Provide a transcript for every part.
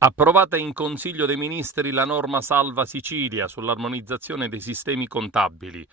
Approvata in Consiglio dei Ministri la norma Salva Sicilia sull'armonizzazione dei sistemi contabili.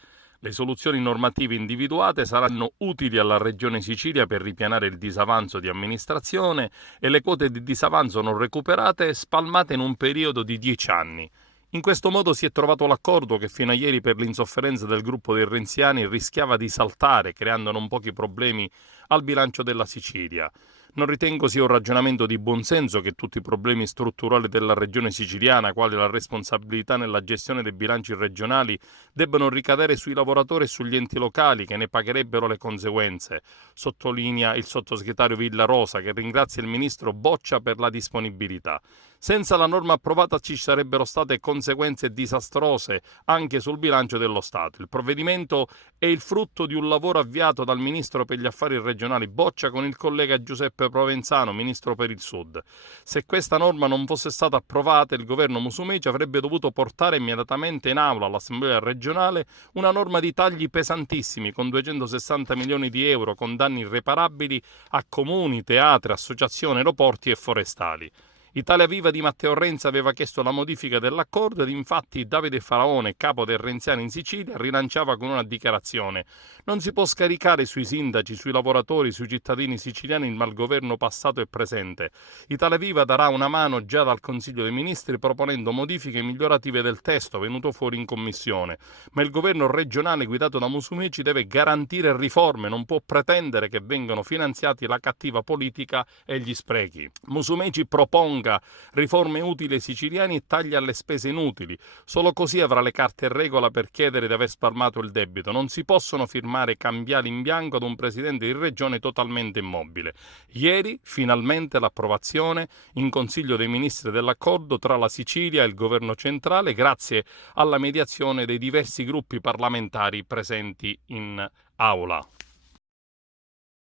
Le soluzioni normative individuate saranno utili alla Regione Sicilia per ripianare il disavanzo di amministrazione e le quote di disavanzo non recuperate spalmate in un periodo di 10 anni. In questo modo si è trovato l'accordo che fino a ieri per l'insofferenza del gruppo dei renziani rischiava di saltare, creando non pochi problemi al bilancio della Sicilia. Non ritengo sia un ragionamento di buonsenso che tutti i problemi strutturali della regione siciliana, quali la responsabilità nella gestione dei bilanci regionali, debbano ricadere sui lavoratori e sugli enti locali che ne pagherebbero le conseguenze, sottolinea il sottosegretario Villarosa, che ringrazia il ministro Boccia per la disponibilità. Senza la norma approvata ci sarebbero state conseguenze disastrose anche sul bilancio dello Stato. Il provvedimento è il frutto di un lavoro avviato dal ministro per gli affari regionali Boccia con il collega Giuseppe Provenzano, ministro per il Sud. Se questa norma non fosse stata approvata, il governo Musumeci avrebbe dovuto portare immediatamente in aula all'Assemblea regionale una norma di tagli pesantissimi con 260 milioni di euro con danni irreparabili a comuni, teatri, associazioni, aeroporti e forestali. Italia Viva di Matteo Renzi aveva chiesto la modifica dell'accordo ed infatti Davide Faraone, capo del Renziani in Sicilia, rilanciava con una dichiarazione: non si può scaricare sui sindaci, sui lavoratori, sui cittadini siciliani il malgoverno passato e presente. Italia Viva darà una mano già dal Consiglio dei Ministri proponendo modifiche migliorative del testo venuto fuori in commissione, ma il governo regionale guidato da Musumeci deve garantire riforme, non può pretendere che vengano finanziati la cattiva politica e gli sprechi. Musumeci proponga riforme utili ai siciliani e tagli alle spese inutili. Solo così avrà le carte in regola per chiedere di aver spalmato il debito. Non si possono firmare cambiali in bianco ad un presidente di regione totalmente immobile. Ieri, finalmente, l'approvazione in Consiglio dei Ministri dell'accordo tra la Sicilia e il governo centrale, grazie alla mediazione dei diversi gruppi parlamentari presenti in aula.